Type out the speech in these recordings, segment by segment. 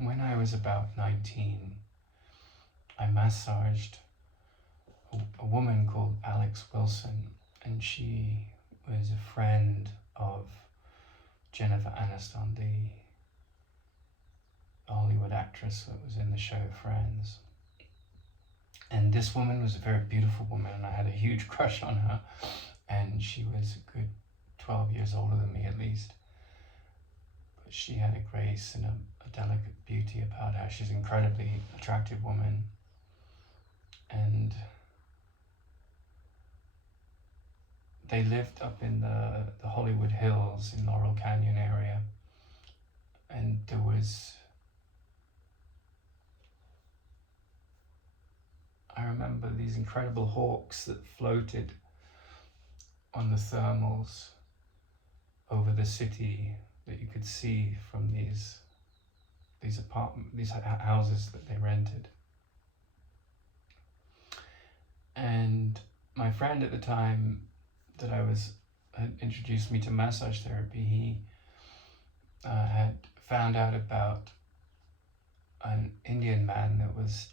when I was about 19, I massaged a woman called Alex Wilson, and she was a friend of Jennifer Aniston, the Hollywood actress that was in the show Friends. And this woman was a very beautiful woman, and I had a huge crush on her, and she was a good 12 years older than me at least. But she had a grace and a delicate beauty about her. She's an incredibly attractive woman. And they lived up in the Hollywood Hills in Laurel Canyon area. And there was, I remember these incredible hawks that floated on the thermals over the city that you could see from these houses that they rented. And my friend at the time that had introduced me to massage therapy, he had found out about an Indian man that was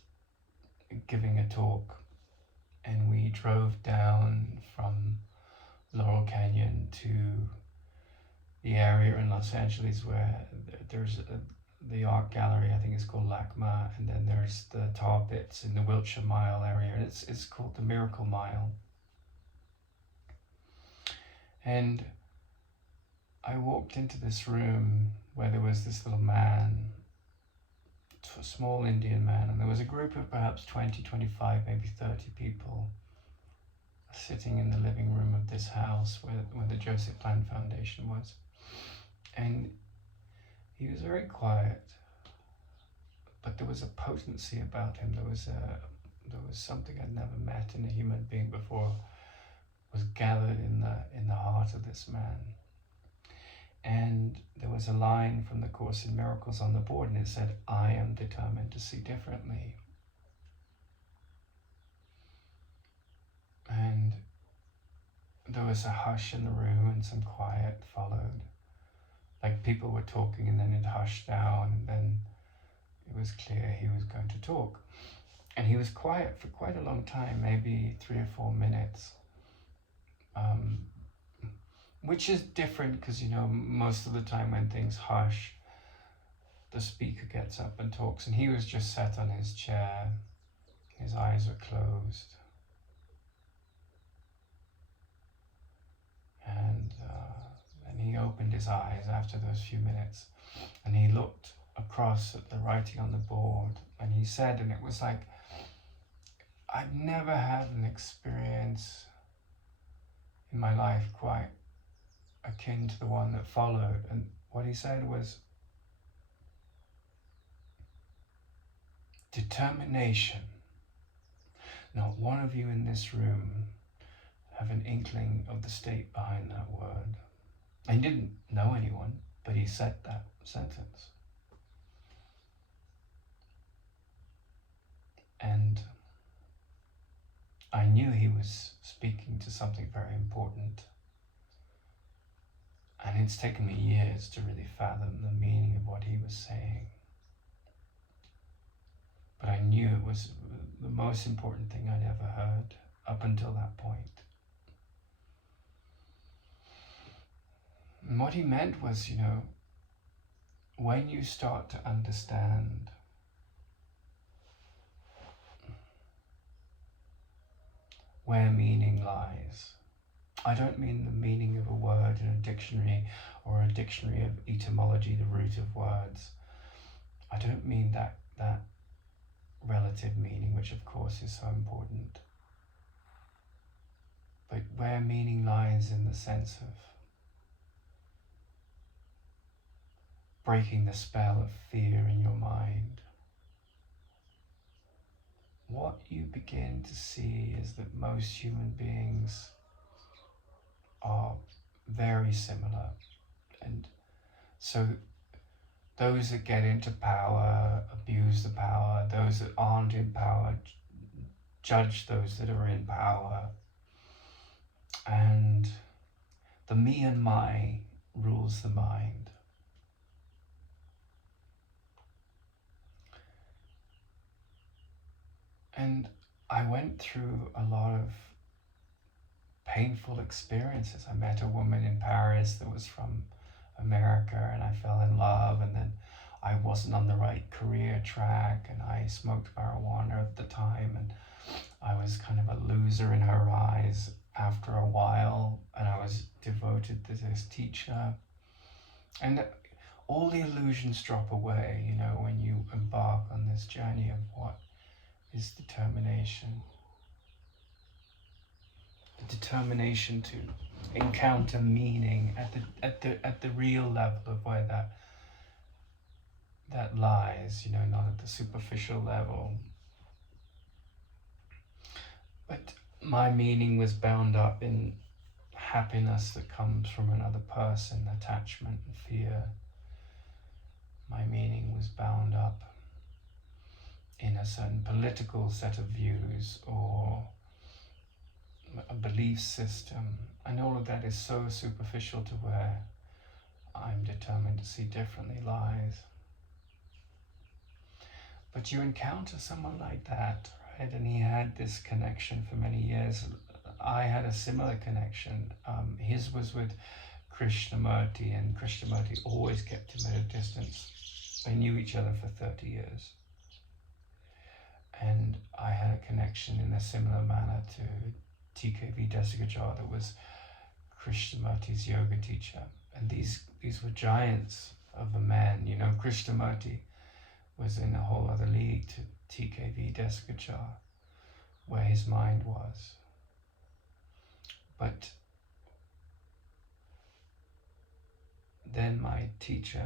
giving a talk, and we drove down from Laurel Canyon to the area in Los Angeles where there's the art gallery, I think it's called LACMA, and then there's the tar pits in the Wilshire Mile area, and it's called the Miracle Mile. And I walked into this room where there was this little man, a small Indian man, and there was a group of perhaps 20, 25, maybe 30 people sitting in the living room of this house where the Joseph Plant Foundation was. And he was very quiet, but there was a potency about him. There was something I'd never met in a human being before, was gathered in the heart of this man. And there was a line from the Course in Miracles on the board, and it said, "I am determined to see differently." And there was a hush in the room, and some quiet followed. Like people were talking, and then it hushed down, and then it was clear he was going to talk. And he was quiet for quite a long time, maybe 3 or 4 minutes. Which is different because, most of the time when things hush, the speaker gets up and talks, and he was just sat on his chair. His eyes were closed. And then he opened his eyes after those few minutes, and he looked across at the writing on the board, and he said, and it was like, I've never had an experience in my life quite akin to the one that followed. And what he said was, determination. Not one of you in this room have an inkling of the state behind that word. I didn't know anyone, but he said that sentence. And I knew he was speaking to something very important. And it's taken me years to really fathom the meaning of what he was saying. But I knew it was the most important thing I'd ever heard up until that point. And what he meant was, when you start to understand where meaning lies, I don't mean the meaning of a word in a dictionary or a dictionary of etymology, the root of words. I don't mean that relative meaning, which of course is so important. But where meaning lies in the sense of breaking the spell of fear in your mind. What you begin to see is that most human beings are very similar. And so those that get into power abuse the power. Those that aren't in power judge those that are in power. And the me and my rules the mind. And I went through a lot of painful experiences. I met a woman in Paris that was from America, and I fell in love, and then I wasn't on the right career track, and I smoked marijuana at the time, and I was kind of a loser in her eyes after a while, and I was devoted to this teacher. And all the illusions drop away, you know, when you embark on this journey of what is determination. The determination to encounter meaning at the real level of where that lies, you know, not at the superficial level. But my meaning was bound up in happiness that comes from another person, attachment and fear. My meaning was bound up in a certain political set of views or a belief system, and all of that is so superficial to where I'm determined to see differently lies. But you encounter someone like that, right? And he had this connection for many years. I had a similar connection. His was with Krishnamurti, and Krishnamurti always kept him at a distance. They knew each other for 30 years. And I had a connection in a similar manner to TKV Desikachar, that was Krishnamurti's yoga teacher. And these were giants of a man. You know, Krishnamurti was in a whole other league to TKV Desikachar, where his mind was. But then my teacher,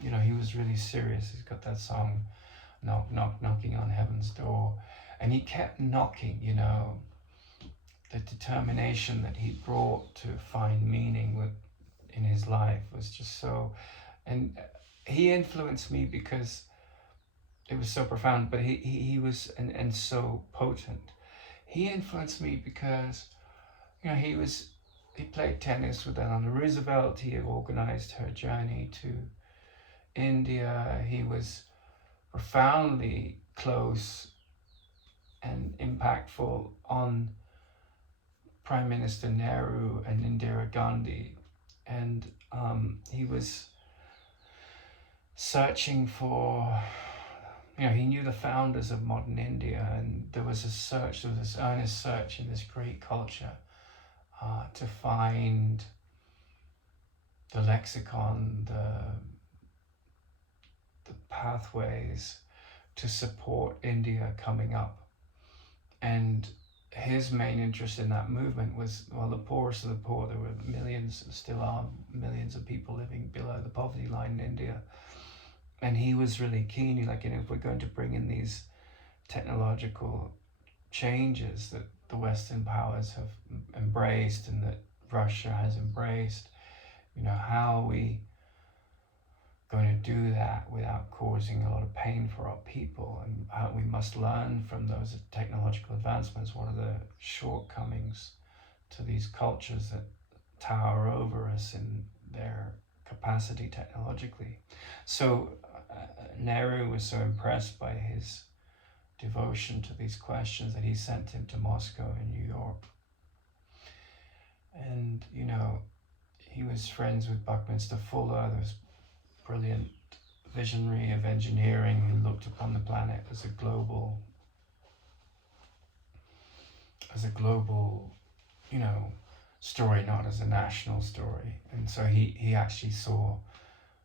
you know, he was really serious. He's got that song, Knock, Knock, Knocking on Heaven's Door. And he kept knocking, you know. The determination that he brought to find meaning in his life was just so, and he influenced me because it was so profound, but he was, and so potent. He influenced me because, you know, he played tennis with Eleanor Roosevelt. He organized her journey to India. He was profoundly close and impactful on Prime Minister Nehru and Indira Gandhi, and he was searching for, you know, he knew the founders of modern India, and there was this earnest search in this great culture to find the lexicon, the pathways to support India coming up. And his main interest in that movement was, well, the poorest of the poor. There were millions, still are millions of people living below the poverty line in India. And he was really keen, you know, if we're going to bring in these technological changes that the Western powers have embraced and that Russia has embraced, you know, how are we going to do that without causing a lot of pain for our people? And how we must learn from those technological advancements. What are the shortcomings to these cultures that tower over us in their capacity technologically? So Nehru was so impressed by his devotion to these questions that he sent him to Moscow and New York. And, you know, he was friends with Buckminster Fuller. There was brilliant visionary of engineering who looked upon the planet as a global, you know, story, not as a national story. And so he actually saw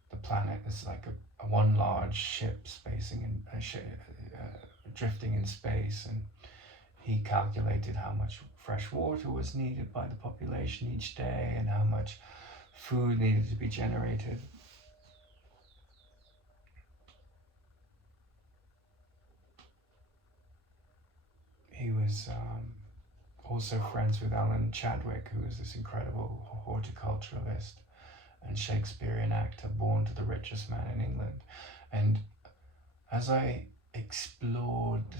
the planet as like a one large ship drifting in space, and he calculated how much fresh water was needed by the population each day and how much food needed to be generated. He was also friends with Alan Chadwick, who was this incredible horticulturalist and Shakespearean actor born to the richest man in England. And as I explored the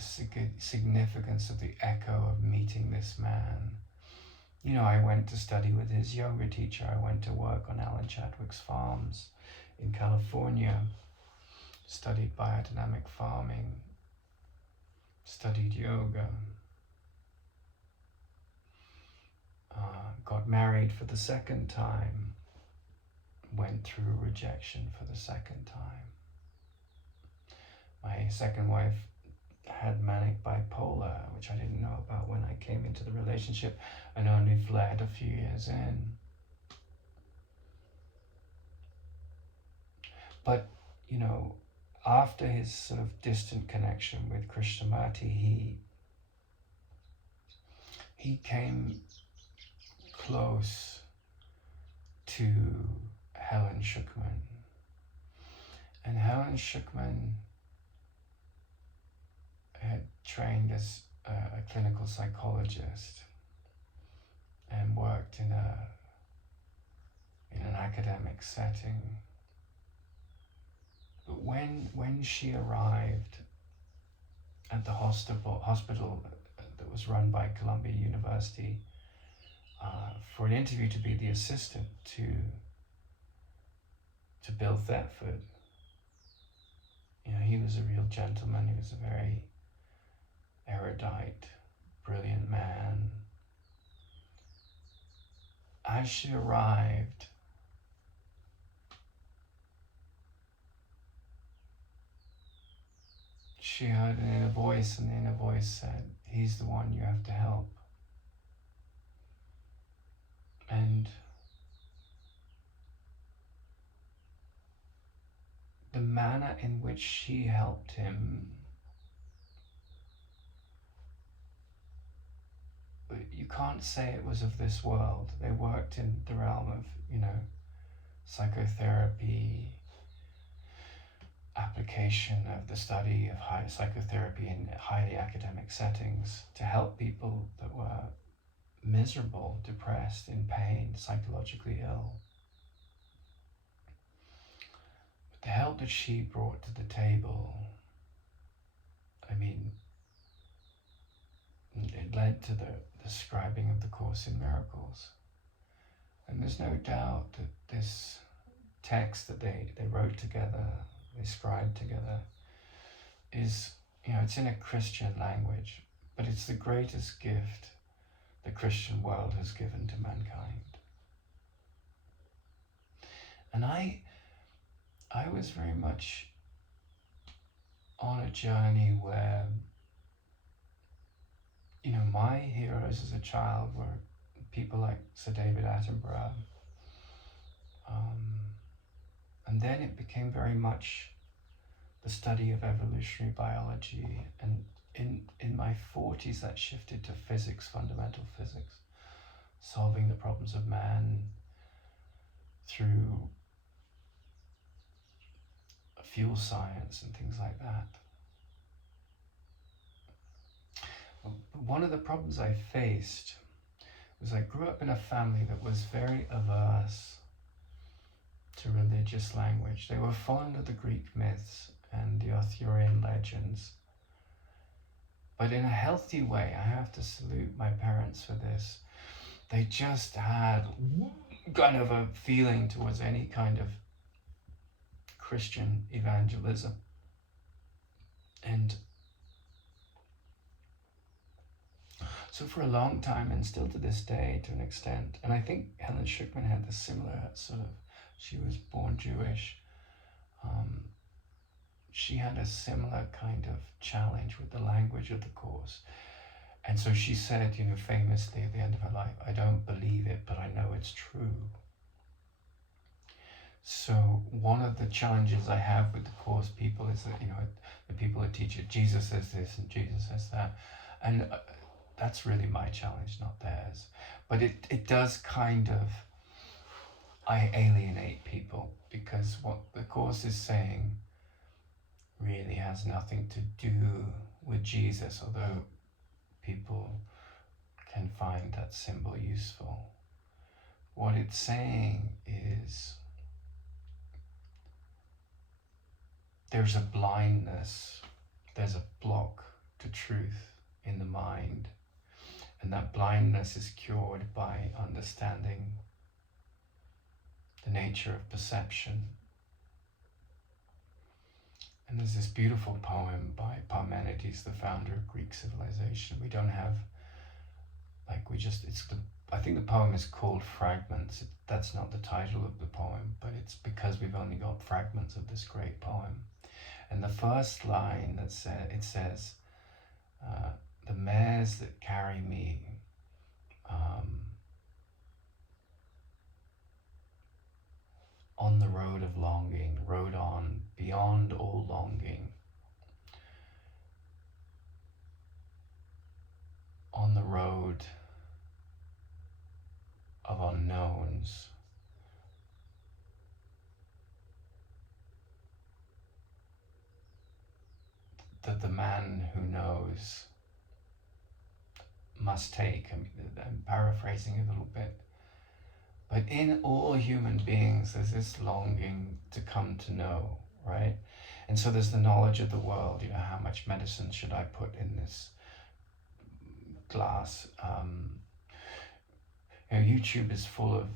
significance of the echo of meeting this man, you know, I went to study with his yoga teacher. I went to work on Alan Chadwick's farms in California, studied biodynamic farming. studied yoga, got married for the second time, went through rejection for the second time. My second wife had manic bipolar, which I didn't know about when I came into the relationship, and only fled a few years in. But, you know, after his sort of distant connection with Krishnamurti, he came close to Helen Schuckman. And Helen Schuckman had trained as a clinical psychologist and worked in an academic setting. But when she arrived at the hospital that was run by Columbia University for an interview to be the assistant to Bill Thetford, you know, he was a real gentleman. He was a very erudite, brilliant man. As she arrived, she heard an inner voice, and the inner voice said, "He's the one you have to help." And the manner in which she helped him, you can't say it was of this world. They worked in the realm of, you know, psychotherapy, application of the study of high psychotherapy in highly academic settings to help people that were miserable, depressed, in pain, psychologically ill. But the help that she brought to the table, I mean, it led to the scribing of the Course in Miracles. And there's no doubt that this text that they wrote together, they scribed together, is, you know, it's in a Christian language, but it's the greatest gift the Christian world has given to mankind. And I was very much on a journey where, you know, my heroes as a child were people like Sir David Attenborough. And then it became very much the study of evolutionary biology. And in my 40s, that shifted to physics, fundamental physics, solving the problems of man through fuel science and things like that. But one of the problems I faced was I grew up in a family that was very averse to religious language. They were fond of the Greek myths and the Arthurian legends, but in a healthy way. I have to salute my parents for this. They just had kind of a feeling towards any kind of Christian evangelism. And so for a long time, and still to this day to an extent, and I think Helen Schuckman had the similar sort of, she was born Jewish, she had a similar kind of challenge with the language of the Course. And so she said, you know, famously at the end of her life, "I don't believe it, but I know it's true." So one of the challenges I have with the Course people is that, you know, the people that teach it, Jesus says this and Jesus says that. And that's really my challenge, not theirs. But it does kind of, I alienate people, because what the Course is saying really has nothing to do with Jesus, although people can find that symbol useful. What it's saying is there's a blindness, there's a block to truth in the mind, and that blindness is cured by understanding the nature of perception. And there's this beautiful poem by Parmenides, the founder of Greek civilization. We don't have, like, I think the poem is called Fragments. That's not the title of the poem, but it's because we've only got fragments of this great poem. And the first line it says, the mares that carry me on the road of longing, rode on beyond all longing, on the road of unknowns. That the man who knows must take. I mean, I'm paraphrasing a little bit. But in all human beings, there's this longing to come to know, right? And so there's the knowledge of the world. How much medicine should I put in this glass? YouTube is full of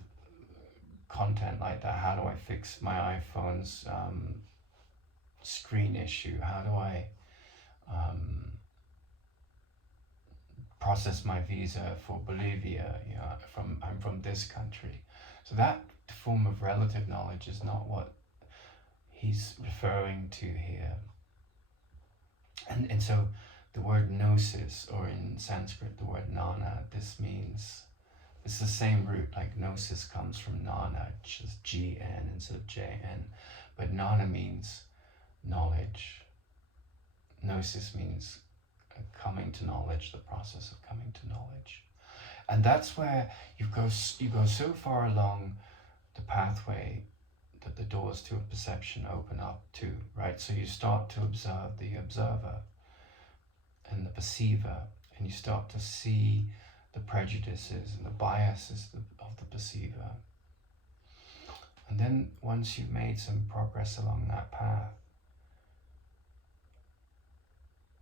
content like that. How do I fix my iPhone's screen issue? How do I process my visa for Bolivia? I'm from this country. So that form of relative knowledge is not what he's referring to here. And so the word gnosis, or in Sanskrit the word nana, it's the same root. Like gnosis comes from nana, which is GN instead of JN, but nana means knowledge. Gnosis means coming to knowledge, the process of coming to knowledge. And that's where you go so far along the pathway that the doors to a perception open up to, right? So you start to observe the observer and the perceiver, and you start to see the prejudices and the biases of the perceiver. And then once you've made some progress along that path,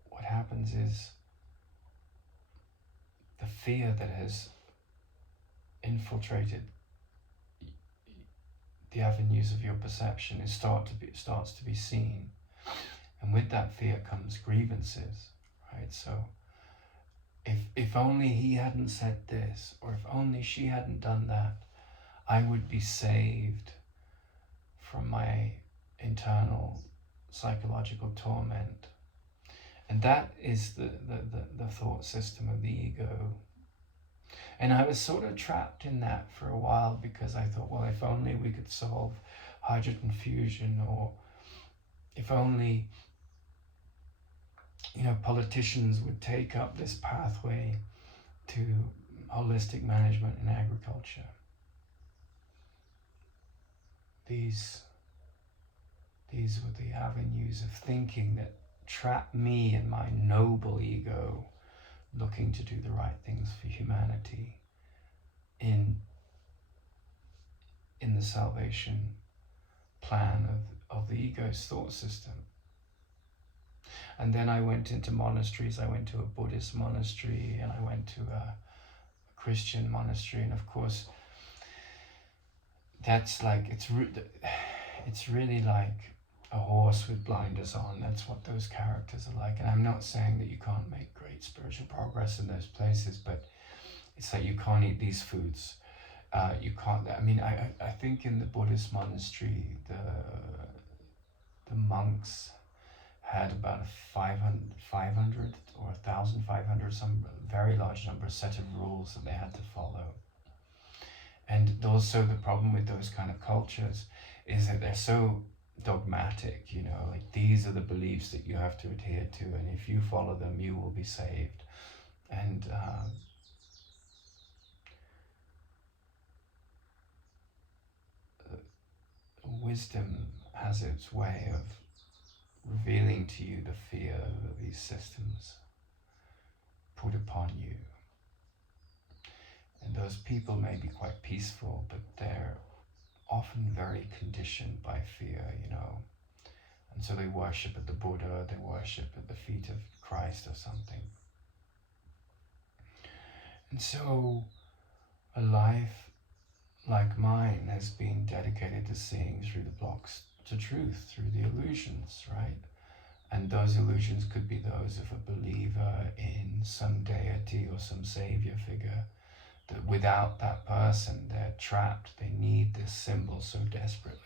what happens is the fear that has infiltrated the avenues of your perception starts to be seen. And with that fear comes grievances, right? So if only he hadn't said this, or if only she hadn't done that, I would be saved from my internal psychological torment. And that is the thought system of the ego. And I was sort of trapped in that for a while, because I thought, well, if only we could solve hydrogen fusion, or if only, politicians would take up this pathway to holistic management in agriculture. These were the avenues of thinking that trap me in my noble ego, looking to do the right things for humanity in the salvation plan of the ego's thought system. And then I went into monasteries. I went to a Buddhist monastery, and I went to a Christian monastery, and of course that's like, it's really like a horse with blinders on. That's what those characters are like. And I'm not saying that you can't make great spiritual progress in those places, but it's like you can't eat these foods. You can't. I mean, I think in the Buddhist monastery, the monks had about 500 or 1,500, some very large number, set of rules that they had to follow. And also the problem with those kind of cultures is that they're so dogmatic, like these are the beliefs that you have to adhere to, and if you follow them, you will be saved. And wisdom has its way of revealing to you the fear that these systems put upon you. And those people may be quite peaceful, but they're often very conditioned by fear, And so they worship at the Buddha, they worship at the feet of Christ or something. And so a life like mine has been dedicated to seeing through the blocks to truth, through the illusions, right? And those illusions could be those of a believer in some deity or some savior figure, that without that person they're trapped, they need this symbol so desperately.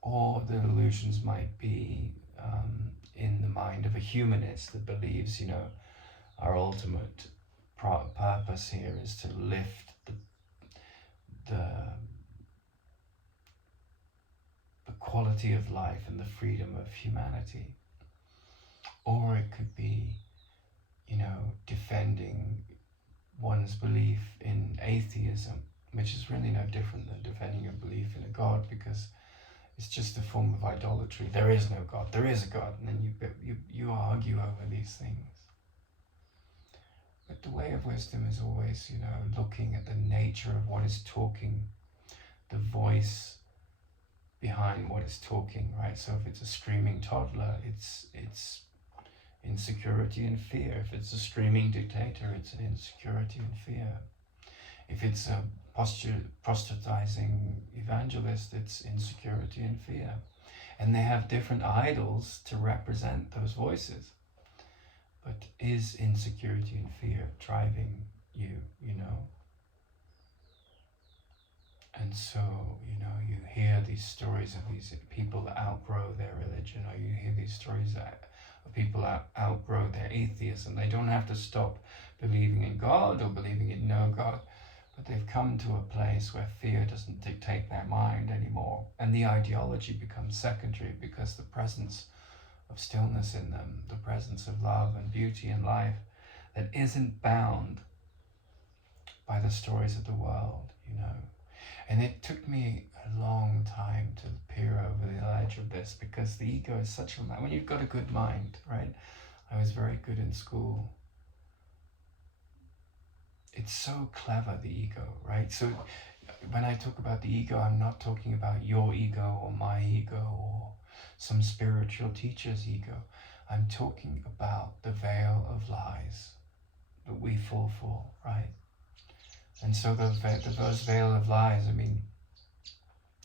Or the illusions might be in the mind of a humanist that believes, our ultimate purpose here is to lift the quality of life and the freedom of humanity. Or it could be, defending one's belief in atheism, which is really no different than defending your belief in a God, because it's just a form of idolatry. There is no God. There is a God, and then you argue over these things. But the way of wisdom is always, looking at the nature of what is talking, the voice behind what is talking, right? So if it's a screaming toddler, it's insecurity and fear. If it's a screaming dictator, it's an insecurity and fear. If it's a proselytizing evangelist, it's insecurity and fear. And they have different idols to represent those voices. But is insecurity and fear driving you, And so, you hear these stories of these people that outgrow their religion, or you hear these stories of people that outgrow their atheism. They don't have to stop believing in God or believing in no God, but they've come to a place where fear doesn't dictate their mind anymore, and the ideology becomes secondary, because the presence of stillness in them, the presence of love and beauty and life that isn't bound by the stories of the world, And it took me a long time to peer over the edge of this, because the ego is such a... When you've got a good mind, right? I was very good in school. It's so clever, the ego, right? So when I talk about the ego, I'm not talking about your ego or my ego or some spiritual teacher's ego. I'm talking about the veil of lies that we fall for, right? And so those veil of lies,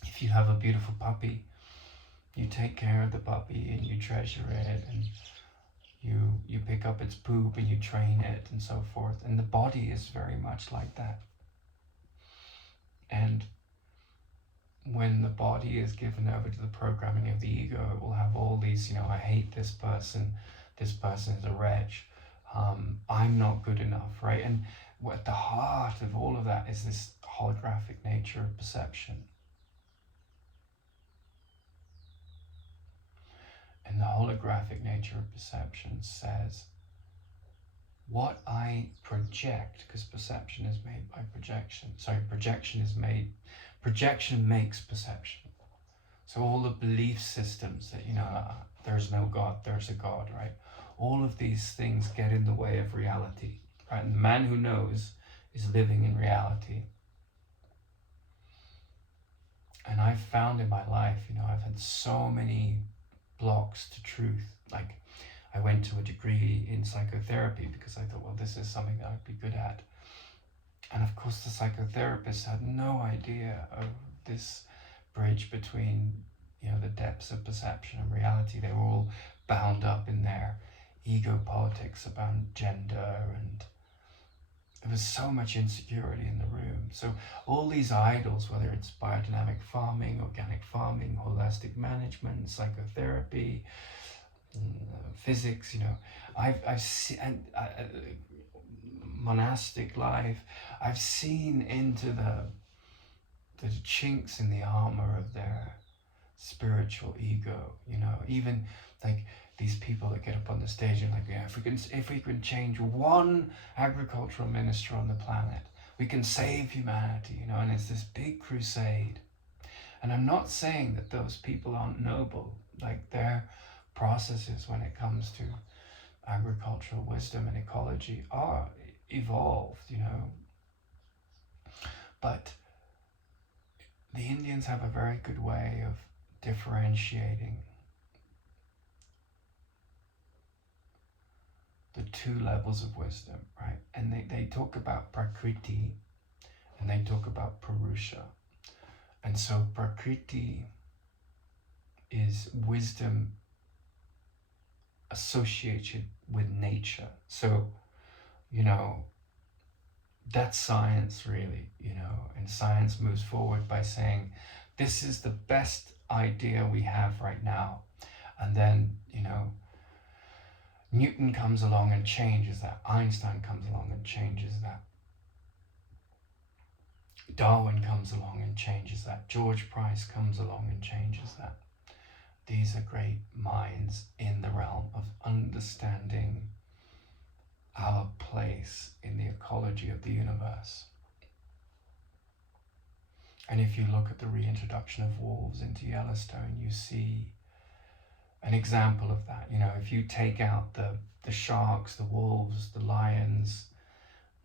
if you have a beautiful puppy, you take care of the puppy and you treasure it, and you pick up its poop and you train it and so forth. And the body is very much like that. And when the body is given over to the programming of the ego, it will have all these, I hate this person is a wretch, I'm not good enough, right? And at the heart of all of that is this holographic nature of perception. And the holographic nature of perception says, what I project, because perception is made by projection. Projection makes perception. So all the belief systems that, there's no God, there's a God, right? All of these things get in the way of reality, right? And the man who knows is living in reality. And I've found in my life, I've had so many blocks to truth. Like, I went to a degree in psychotherapy because I thought, well, this is something that I'd be good at. And of course, the psychotherapists had no idea of this bridge between, the depths of perception and reality. They were all bound up in their ego politics about gender, and there was so much insecurity in the room. So all these idols, whether it's biodynamic farming, organic farming, holistic management, psychotherapy, physics, I've seen monastic life, I've seen into the chinks in the armor of their spiritual ego, even like these people that get up on the stage and like, yeah, if we can change one agricultural minister on the planet, we can save humanity, and it's this big crusade. And I'm not saying that those people aren't noble, like their processes when it comes to agricultural wisdom and ecology are evolved, but the Indians have a very good way of differentiating the two levels of wisdom, right? And they talk about Prakriti and they talk about Purusha. And so Prakriti is wisdom associated with nature. So, you know, that's science really, you know, and science moves forward by saying, this is the best idea we have right now. And then, you know, Newton comes along and changes that. Einstein comes along and changes that. Darwin comes along and changes that. George Price comes along and changes that. These are great minds in the realm of understanding our place in the ecology of the universe. And if you look at the reintroduction of wolves into Yellowstone, you see an example of that. You know, if you take out the sharks, the wolves, the lions,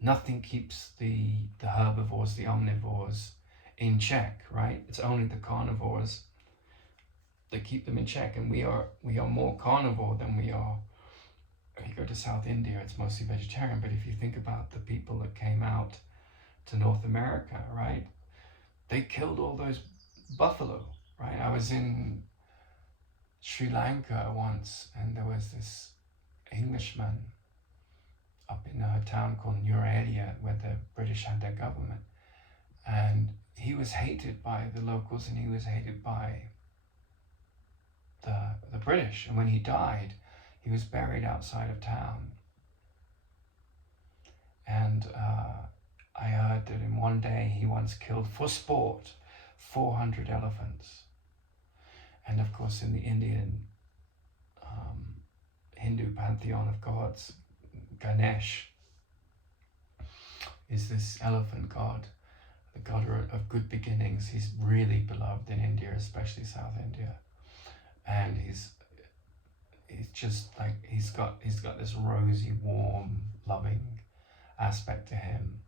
nothing keeps the herbivores, the omnivores in check, right? It's only the carnivores that keep them in check, and we are more carnivore than we are. If you go to South India, it's mostly vegetarian, but if you think about the people that came out to North America, right? They killed all those buffalo, right? I was in Sri Lanka once, and there was this Englishman up in a town called Nueria, where the British had their government, and he was hated by the locals, and he was hated by the British. And when he died, he was buried outside of town. And I heard that in one day he once killed, for sport, 400 elephants. And of course, in the Indian Hindu pantheon of gods, Ganesh is this elephant god, the god of good beginnings. He's really beloved in India, especially South India. And he's just like, he's got this rosy, warm, loving aspect to him.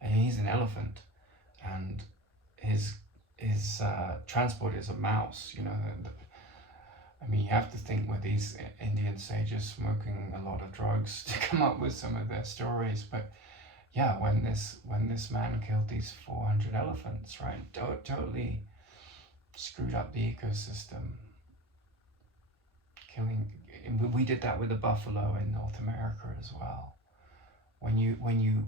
And he's an elephant, and his transport is a mouse, you know. I mean, you have to think with these Indian sages smoking a lot of drugs to come up with some of their stories. But yeah, when this man killed these 400 elephants, right, totally screwed up the ecosystem. We did that with the buffalo in North America as well. When you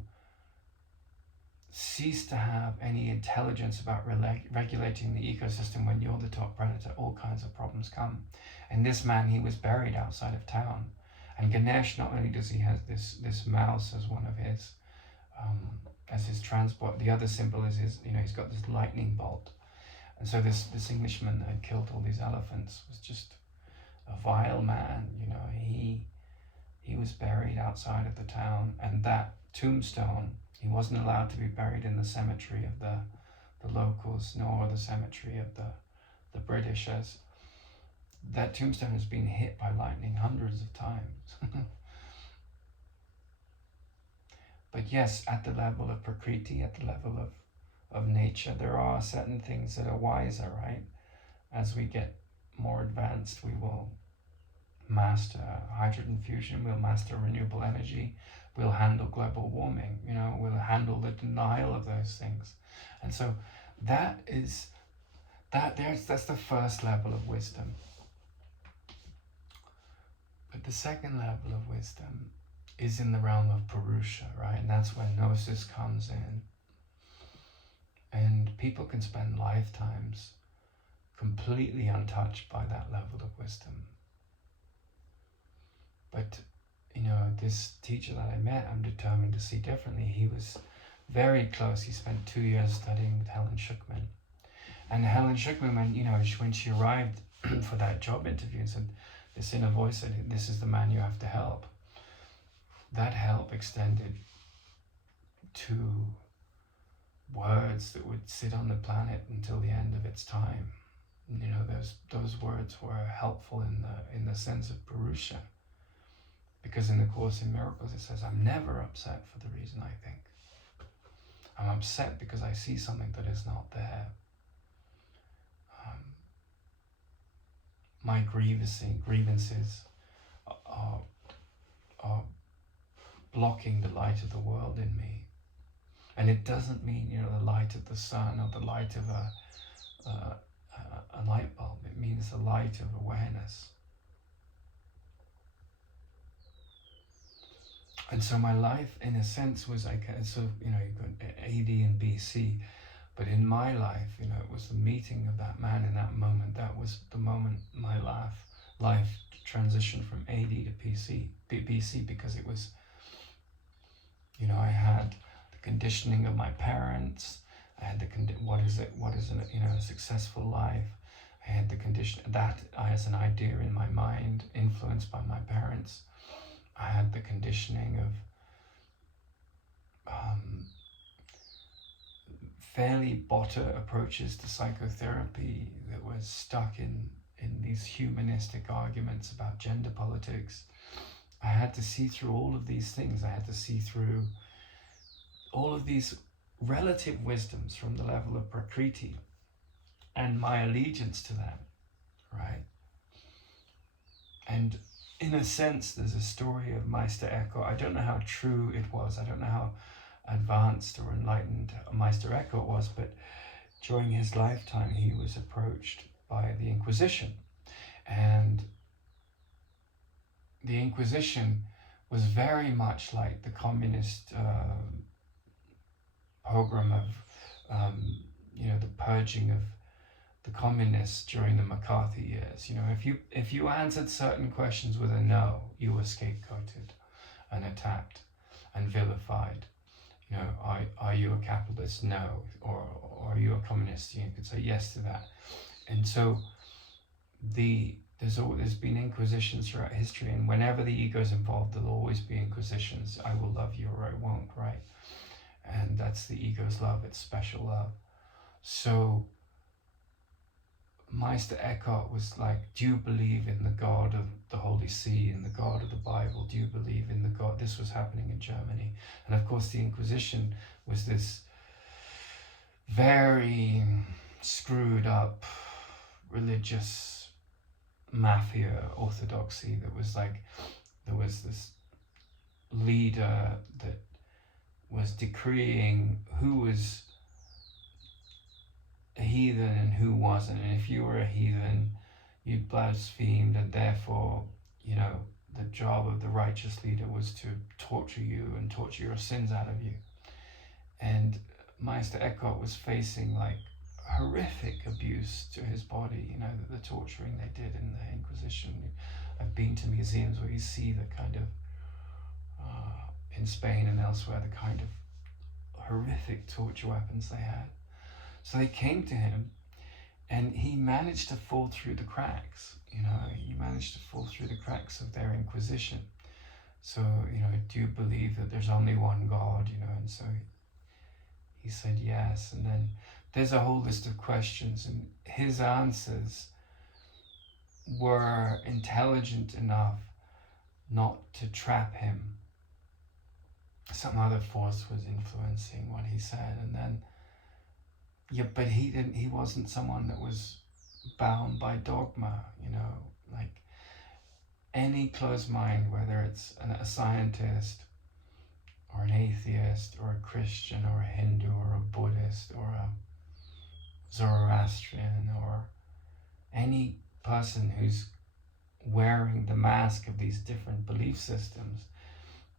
cease to have any intelligence about regulating the ecosystem, when you're the top predator, all kinds of problems come. And this man, he was buried outside of town. And Ganesh, not only does he have this mouse as one of his as his transport, the other symbol is his, you know, he's got this lightning bolt. And so this Englishman that had killed all these elephants was just a vile man, you know. He was buried outside of the town, and that tombstone, he wasn't allowed to be buried in the cemetery of the locals, nor the cemetery of the British, as that tombstone has been hit by lightning hundreds of times. But yes, at the level of Prakriti, at the level of nature, there are certain things that are wiser, right? As we get more advanced, we will master hydrogen fusion, we'll master renewable energy, we'll handle global warming, you know, we'll handle the denial of those things. And so that's the first level of wisdom. But the second level of wisdom is in the realm of Purusha, right? And that's where Gnosis comes in. And people can spend lifetimes completely untouched by that level of wisdom. But, you know, this teacher that I met, I'm determined to see differently. He was very close. He spent 2 years studying with Helen Schuckman. And Helen Schuckman, when she arrived for that job interview and said, this inner voice said, this is the man you have to help. That help extended to words that would sit on the planet until the end of its time. You know, those words were helpful in the sense of Purusha. Because in the Course in Miracles it says, I'm never upset for the reason I think. I'm upset because I see something that is not there. My grievances are blocking the light of the world in me. And it doesn't mean, you know, the light of the sun or the light of a light bulb. It means the light of awareness. And so my life, in a sense, was like, sort of, you got AD and BC, but in my life, it was the meeting of that man in that moment. That was the moment my life transitioned from AD to BC, because it was, I had the conditioning of my parents. I had what is a successful life. I had the condition that as an idea in my mind, influenced by my parents. I had the conditioning of fairly botter approaches to psychotherapy that was stuck in these humanistic arguments about gender politics. I had to see through all of these things. I had to see through all of these relative wisdoms from the level of Prakriti and my allegiance to them, right? And in a sense, there's a story of Meister Eckhart. I don't know how true it was. I don't know how advanced or enlightened Meister Eckhart was, but during his lifetime, he was approached by the Inquisition. And the Inquisition was very much like the communist program of, the purging of the communists during the McCarthy years. If you answered certain questions with a no, you were scapegoated and attacked and vilified. Are you a capitalist? No. Or are you a communist? You could say yes to that. And so there's been inquisitions throughout history, and whenever the ego's involved, there'll always be inquisitions. I will love you or I won't, right? And that's the ego's love. It's special love. So Meister Eckhart was like, do you believe in the God of the Holy See, in the God of the Bible? Do you believe in the God? This was happening in Germany. And of course, the Inquisition was this very screwed up religious mafia orthodoxy that was like, there was this leader that was decreeing who was a heathen and who wasn't, and if you were a heathen, you'd blasphemed, and therefore, the job of the righteous leader was to torture you and torture your sins out of you. And Meister Eckhart was facing like horrific abuse to his body, the torturing they did in the Inquisition. I've been to museums where you see the kind of, in Spain and elsewhere, the kind of horrific torture weapons they had. So they came to him, and he managed to fall through the cracks. He managed to fall through the cracks of their Inquisition. So, do you believe that there's only one God? And so he said yes. And then there's a whole list of questions, and his answers were intelligent enough not to trap him. Some other force was influencing what he said, and then but he wasn't someone that was bound by dogma, like any closed mind, whether it's a scientist or an atheist or a Christian or a Hindu or a Buddhist or a Zoroastrian or any person who's wearing the mask of these different belief systems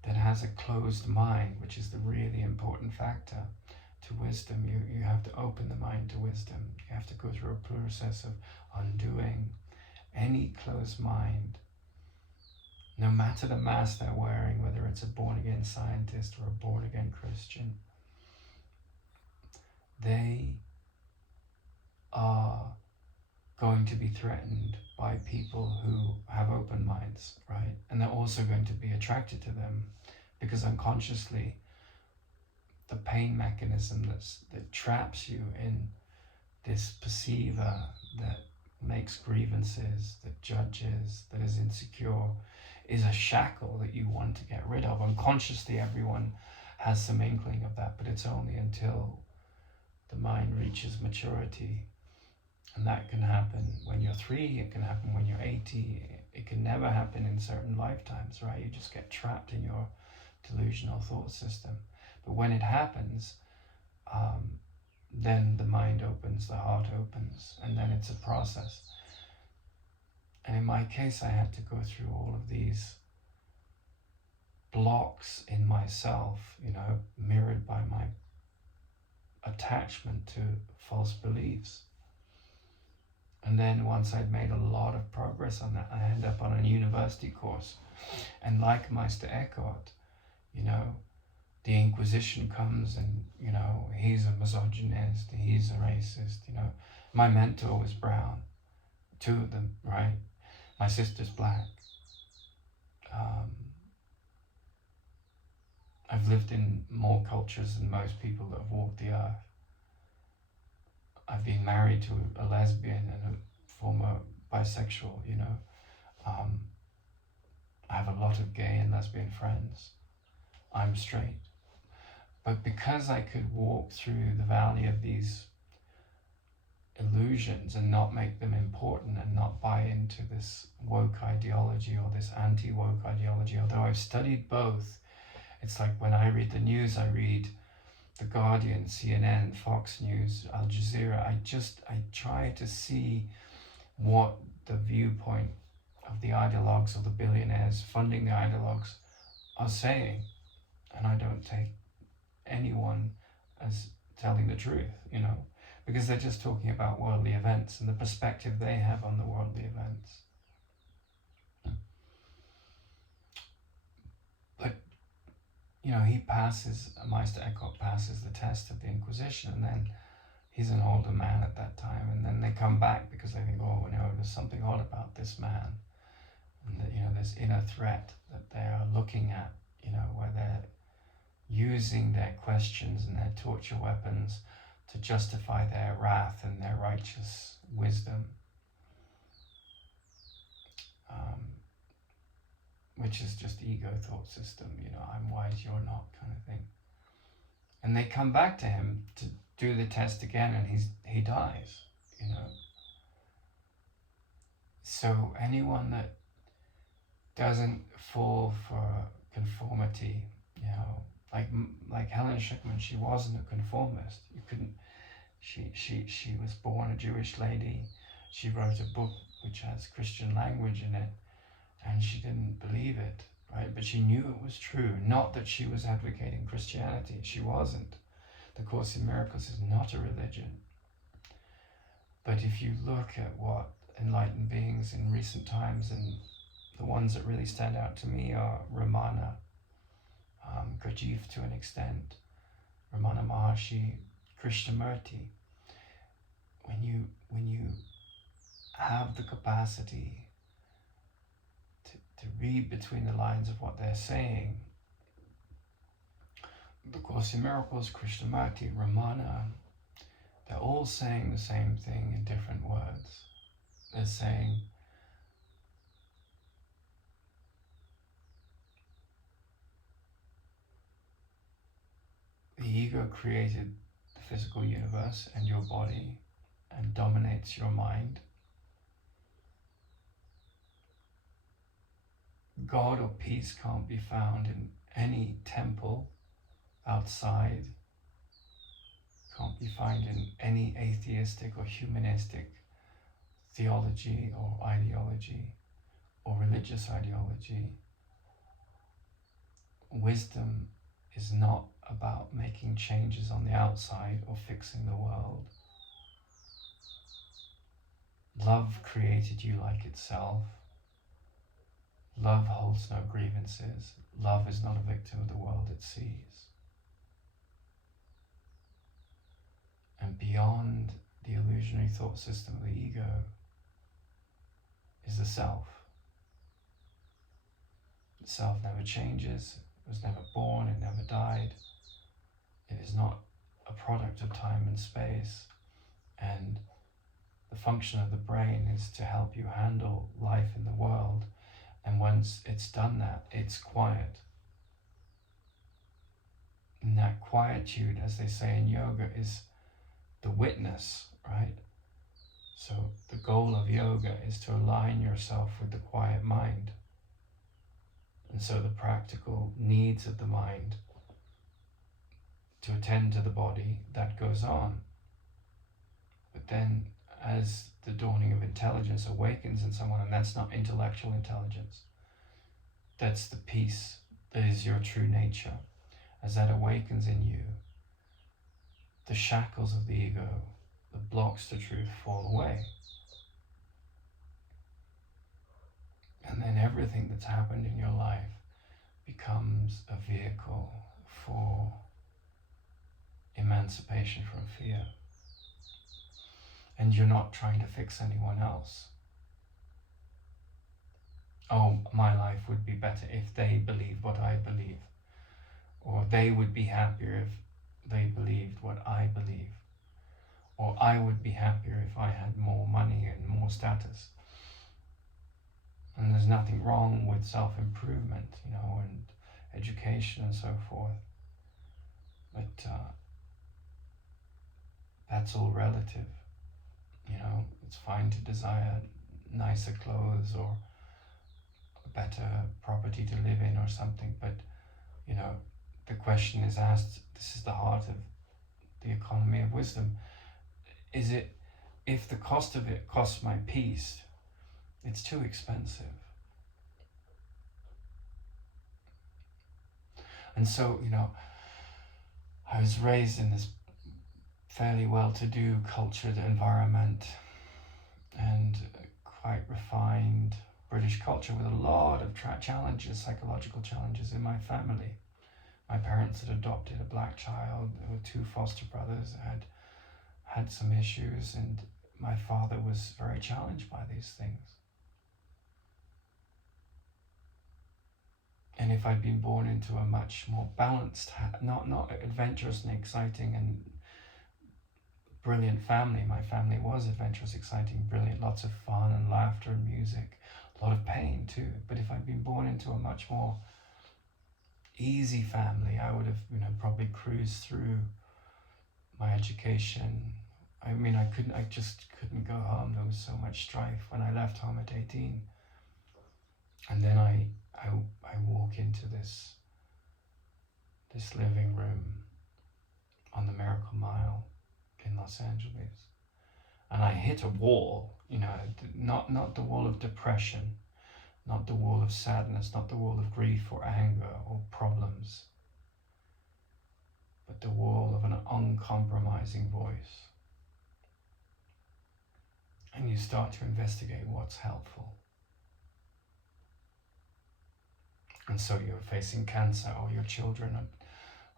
that has a closed mind, which is the really important factor to wisdom. You have to open the mind to wisdom. You have to go through a process of undoing any closed mind, no matter the mask they're wearing, whether it's a born-again scientist or a born-again Christian. They are going to be threatened by people who have open minds, right? And they're also going to be attracted to them because unconsciously the pain mechanism that traps you in this perceiver that makes grievances, that judges, that is insecure, is a shackle that you want to get rid of. Unconsciously, everyone has some inkling of that, but it's only until the mind reaches maturity. And that can happen when you're 3, it can happen when you're 80, it can never happen in certain lifetimes, right? You just get trapped in your delusional thought system. But when it happens, then the mind opens, the heart opens, and then it's a process. And in my case, I had to go through all of these blocks in myself, mirrored by my attachment to false beliefs. And then once I'd made a lot of progress on that, I ended up on a university course. And like Meister Eckhart, the Inquisition comes and, he's a misogynist, he's a racist, My mentor was brown, two of them, right? My sister's black. I've lived in more cultures than most people that have walked the earth. I've been married to a lesbian and a former bisexual, I have a lot of gay and lesbian friends. I'm straight. But because I could walk through the valley of these illusions and not make them important and not buy into this woke ideology or this anti-woke ideology, although I've studied both, it's like when I read the news, I read The Guardian, CNN, Fox News, Al Jazeera. I try to see what the viewpoint of the ideologues or the billionaires funding the ideologues are saying. And I don't take anyone as telling the truth, because they're just talking about worldly events and the perspective they have on the worldly events. But, Meister Eckhart passes the test of the Inquisition, and then he's an older man at that time, and then they come back because they think, there's something odd about this man, and that, this inner threat that they are looking at, where they're using their questions and their torture weapons to justify their wrath and their righteous wisdom, which is just ego thought system, I'm wise, you're not, kind of thing. And they come back to him to do the test again, and he dies, So anyone that doesn't fall for conformity, like Helen Schickman, she wasn't a conformist. You couldn't. She was born a Jewish lady. She wrote a book which has Christian language in it, and she didn't believe it, right? But she knew it was true. Not that she was advocating Christianity. She wasn't. The Course in Miracles is not a religion. But if you look at what enlightened beings in recent times, and the ones that really stand out to me are Ramana, Gurdjieff to an extent, Ramana Maharshi, Krishnamurti. When you have the capacity to read between the lines of what they're saying, the Course in Miracles, Krishnamurti, Ramana, they're all saying the same thing in different words. They're saying, the ego created the physical universe and your body and dominates your mind. God or peace can't be found in any temple outside, can't be found in any atheistic or humanistic theology or ideology or religious ideology. Wisdom is not about making changes on the outside or fixing the world. Love created you like itself. Love holds no grievances. Love is not a victim of the world it sees. And beyond the illusionary thought system of the ego is the self. The self never changes, it was never born, it never died. It is not a product of time and space. And the function of the brain is to help you handle life in the world. And once it's done that, it's quiet. And that quietude, as they say in yoga, is the witness, right? So the goal of yoga is to align yourself with the quiet mind. And so the practical needs of the mind to attend to the body, that goes on. But then as the dawning of intelligence awakens in someone, and that's not intellectual intelligence, that's the peace that is your true nature, as that awakens in you, the shackles of the ego, the blocks to truth fall away. And then everything that's happened in your life becomes a vehicle for emancipation from fear. And you're not trying to fix anyone else. Oh, my life would be better if they believed what I believe. Or they would be happier if they believed what I believe. Or I would be happier if I had more money and more status. And there's nothing wrong with self-improvement, and education and so forth. But that's all relative. It's fine to desire nicer clothes or a better property to live in or something, but the question is asked, this is the heart of the economy of wisdom. Is it, if the cost of it costs my peace, it's too expensive. And so, I was raised in this fairly well-to-do cultured environment and quite refined British culture with a lot of challenges, psychological challenges in my family. My parents had adopted a black child. There were 2 foster brothers that had some issues, and my father was very challenged by these things. And if I'd been born into a much more balanced, not adventurous and exciting and brilliant family. My family was adventurous, exciting, brilliant, lots of fun and laughter and music, a lot of pain too. But if I'd been born into a much more easy family, I would have, probably cruised through my education. I just couldn't go home. There was so much strife when I left home at 18. And then I walk into this living room on the Miracle Mile in Los Angeles, and I hit a wall, not the wall of depression, not the wall of sadness, not the wall of grief or anger or problems, but the wall of an uncompromising voice. And you start to investigate what's helpful. And so you're facing cancer, or your children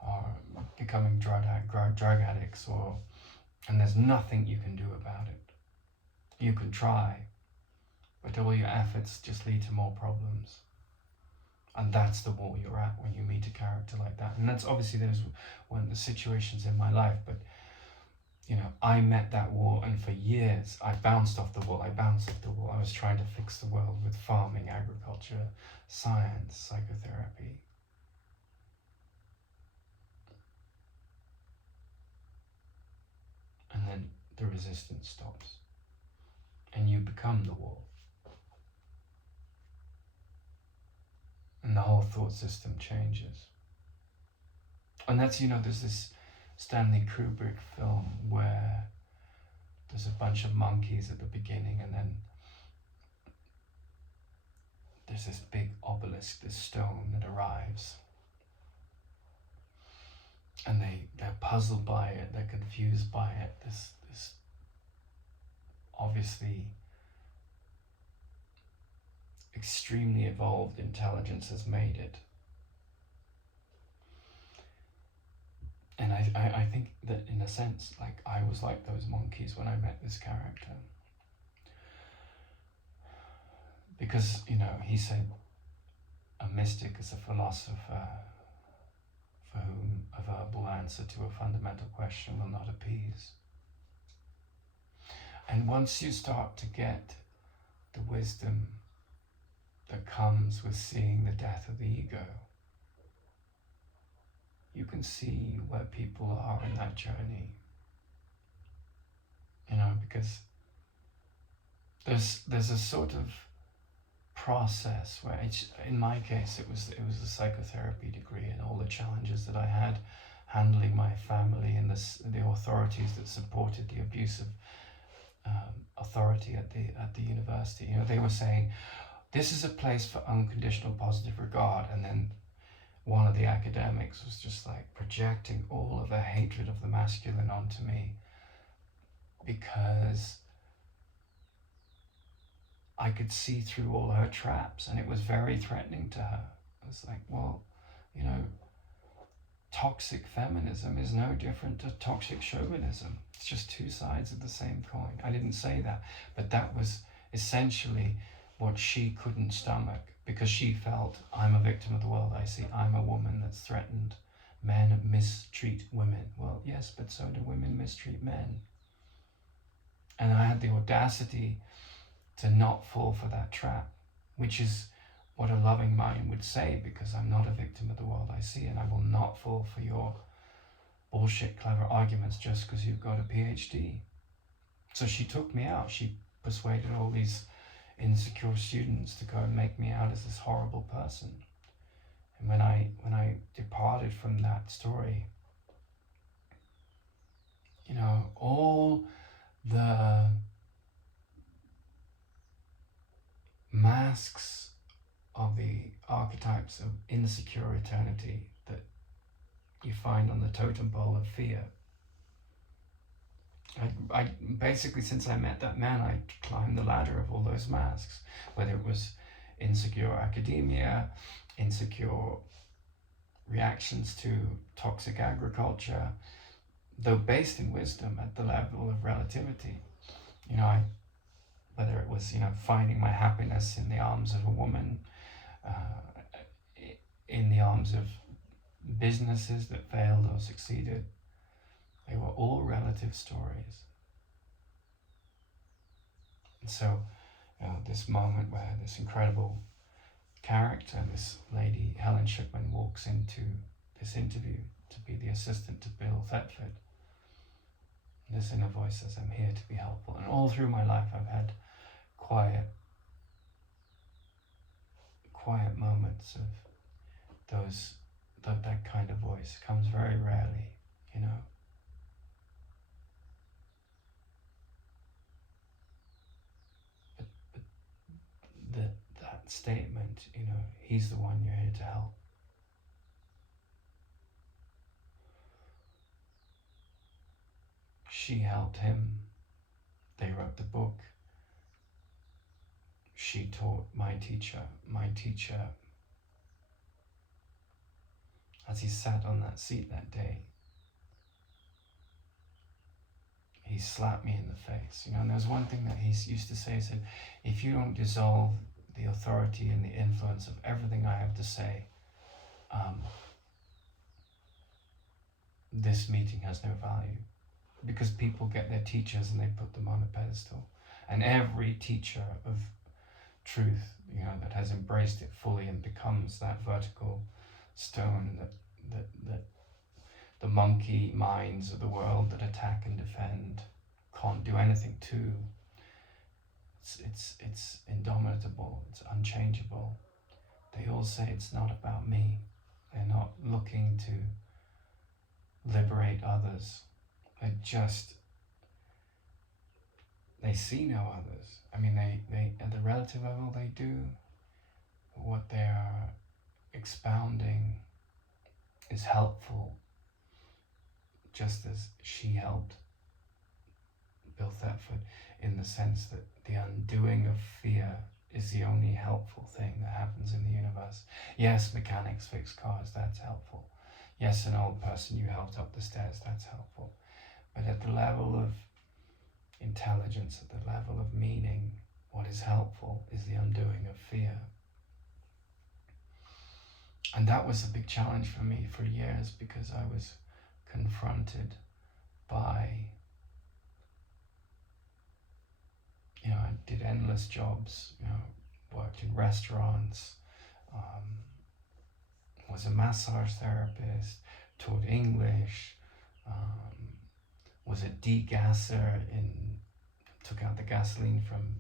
are becoming drug addicts, and there's nothing you can do about it. You can try, but all your efforts just lead to more problems. And that's the wall you're at when you meet a character like that. And that's obviously, there's one of the situations in my life, but I met that wall, and for years I bounced off the wall. I was trying to fix the world with farming, agriculture, science, psychotherapy. And then the resistance stops, and you become the wall. And the whole thought system changes. And that's, there's this Stanley Kubrick film where there's a bunch of monkeys at the beginning, and then there's this big obelisk, this stone that arrives. And they're puzzled by it, they're confused by it. This obviously extremely evolved intelligence has made it. And I think that in a sense, like, I was like those monkeys when I met this character. Because, he said a mystic is a philosopher for whom a verbal answer to a fundamental question will not appease. And once you start to get the wisdom that comes with seeing the death of the ego, you can see where people are in that journey. Because there's a sort of process where in my case it was a psychotherapy degree, and all the challenges that I had handling my family and the authorities that supported the abusive authority at the university. They were saying, this is a place for unconditional positive regard, and then one of the academics was just like projecting all of her hatred of the masculine onto me because I could see through all her traps, and it was very threatening to her. I was like, well, you know, toxic feminism is no different to toxic chauvinism. It's just two sides of the same coin. I didn't say that, but that was essentially what she couldn't stomach, because she felt, I'm a victim of the world I see. I'm a woman that's threatened. Men mistreat women. Well, yes, but so do women mistreat men. And I had the audacity to not fall for that trap, which is what a loving mind would say, because I'm not a victim of the world I see, and I will not fall for your bullshit clever arguments just because you've got a PhD. So she took me out. She persuaded all these insecure students to go and make me out as this horrible person. And when I departed from that story, you know, all the masks of the archetypes of insecure eternity that you find on the totem pole of fear. I basically, since I met that man, I climbed the ladder of all those masks, whether it was insecure academia, insecure reactions to toxic agriculture, though based in wisdom at the level of relativity. You know, whether it was, you know, finding my happiness in the arms of a woman, in the arms of businesses that failed or succeeded, they were all relative stories. And so, you know, this moment where this incredible character, this lady, Helen Shipman, walks into this interview to be the assistant to Bill Thetford, this inner voice says, I'm here to be helpful. And all through my life, I've had quiet moments of that kind of voice. It comes very rarely, you know. But that statement, you know, he's the one you're here to help. She helped him. They wrote the book. She taught my teacher, as he sat on that seat that day, he slapped me in the face. You know, and there's one thing that he used to say, he said, if you don't dissolve the authority and the influence of everything I have to say, this meeting has no value. Because people get their teachers and they put them on a pedestal. And every teacher of truth, you know, that has embraced it fully and becomes that vertical stone that the monkey minds of the world that attack and defend can't do anything to. It's indomitable, it's unchangeable. They all say it's not about me. They're not looking to liberate others. They see no others. I mean, they at the relative level they do. What they are expounding is helpful, just as she helped Bill Thetford, in the sense that the undoing of fear is the only helpful thing that happens in the universe. Yes, mechanics fix cars, that's helpful. Yes, an old person you helped up the stairs, that's helpful. But at the level of intelligence, at the level of meaning, what is helpful is the undoing of fear. And that was a big challenge for me for years, because I was confronted by, you know, I did endless jobs, you know, worked in restaurants, was a massage therapist, taught English, was a degasser, took out the gasoline from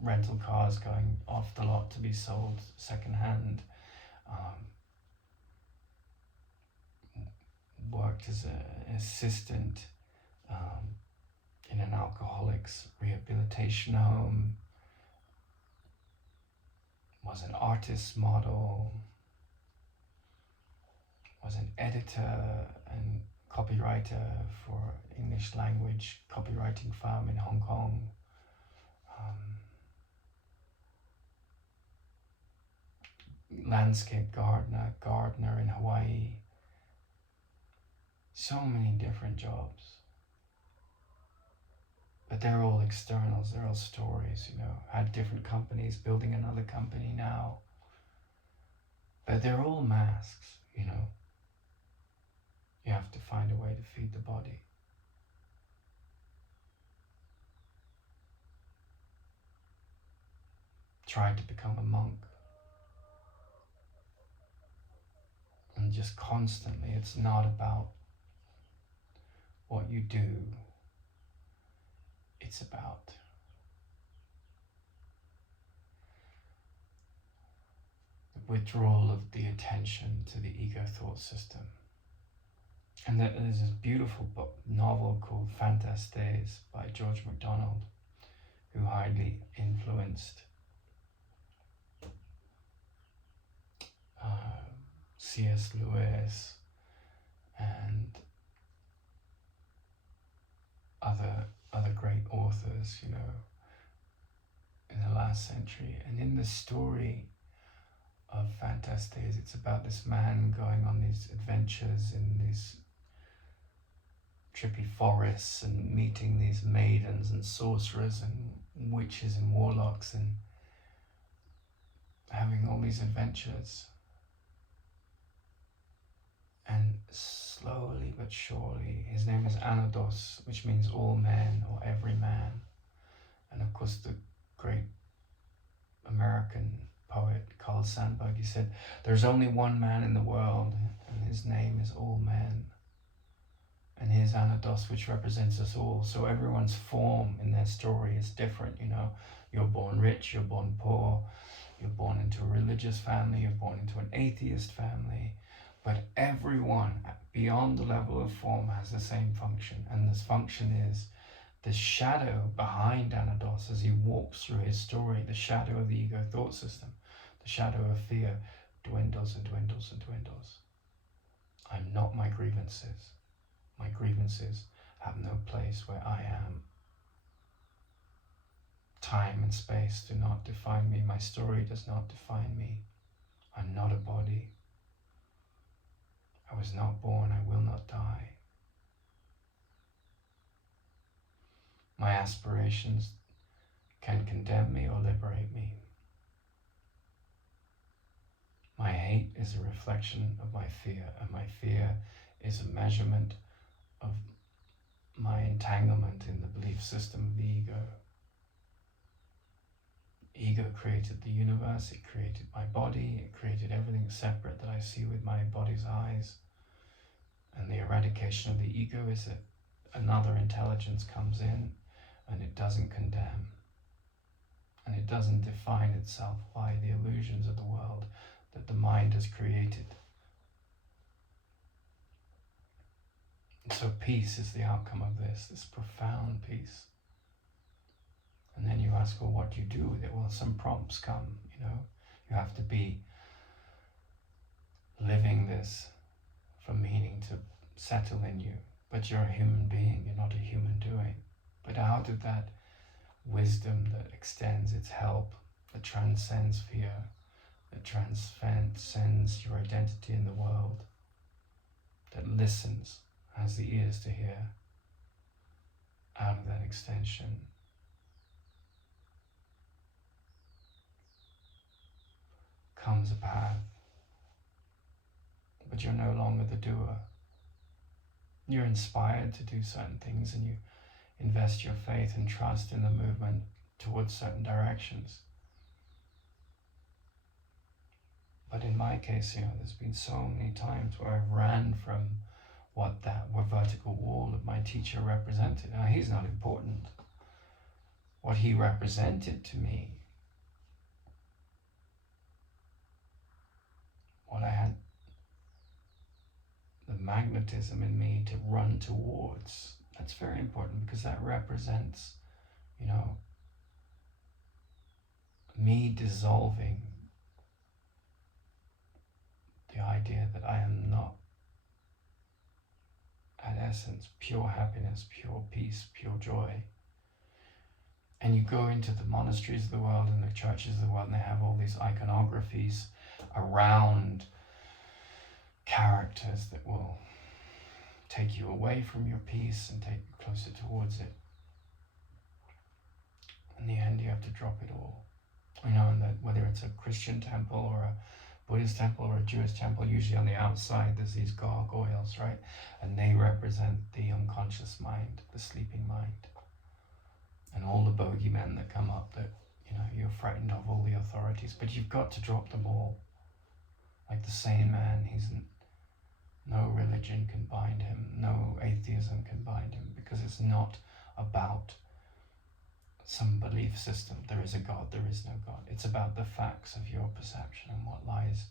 rental cars going off the lot to be sold secondhand. Worked as an assistant in an alcoholics rehabilitation home. Was an artist model. was an editor and copywriter for English language copywriting firm in Hong Kong. Landscape gardener in Hawaii. So many different jobs. But they're all externals, they're all stories, had different companies, building another company now. But they're all masks, You have to find a way to feed the body. Tried to become a monk. And just constantly, it's not about what you do, it's about the withdrawal of the attention to the ego thought system. And there's this beautiful novel called Fantastes by George MacDonald, who highly influenced C.S. Lewis and other great authors, in the last century. And in the story of Fantastes, it's about this man going on these adventures in these trippy forests and meeting these maidens and sorcerers and witches and warlocks and having all these adventures. And slowly but surely, his name is Anados, which means all men or every man. And of course, the great American poet Carl Sandburg, he said, there's only one man in the world, and his name is all men. And here's Anados, which represents us all. So everyone's form in their story is different, You're born rich, you're born poor, you're born into a religious family, you're born into an atheist family. But everyone beyond the level of form has the same function. And this function is the shadow behind Anados as he walks through his story, the shadow of the ego thought system, the shadow of fear dwindles and dwindles and dwindles. I'm not my grievances. My grievances have no place where I am. Time and space do not define me. My story does not define me. I'm not a body. I was not born, I will not die. My aspirations can condemn me or liberate me. My hate is a reflection of my fear, and my fear is a measurement of my entanglement in the belief system of the ego. Ego created the universe, it created my body, it created everything separate that I see with my body's eyes. And the eradication of the ego is that another intelligence comes in and it doesn't condemn. And it doesn't define itself by the illusions of the world that the mind has created. So peace is the outcome of this profound peace. And then you ask, well, what do you do with it? Well, some prompts come, You have to be living this for meaning to settle in you. But you're a human being, you're not a human doing. But out of that wisdom that extends its help, that transcends fear, that transcends your identity in the world, that listens, has the ears to hear, out of that extension comes a path, but you're no longer the doer. You're inspired to do certain things and you invest your faith and trust in the movement towards certain directions. But in my case, there's been so many times where I've ran from what vertical wall of my teacher represented. Now, he's not important. What he represented to me, what I had, the magnetism in me to run towards, that's very important because that represents, me dissolving the idea that I am not essence, pure happiness, pure peace, pure joy. And you go into the monasteries of the world and the churches of the world, and they have all these iconographies around characters that will take you away from your peace and take you closer towards it. In the end, you have to drop it all. You know, and that whether it's a Christian temple or a Buddhist temple or a Jewish temple, usually on the outside there's these gargoyles, right? And they represent the unconscious mind, the sleeping mind. And all the bogeymen that come up that, you know, you're frightened of, all the authorities, but you've got to drop them all. Like the sane man, no religion can bind him, no atheism can bind him, because it's not about some belief system. There is a God, there is no God. It's about the facts of your perception and what lies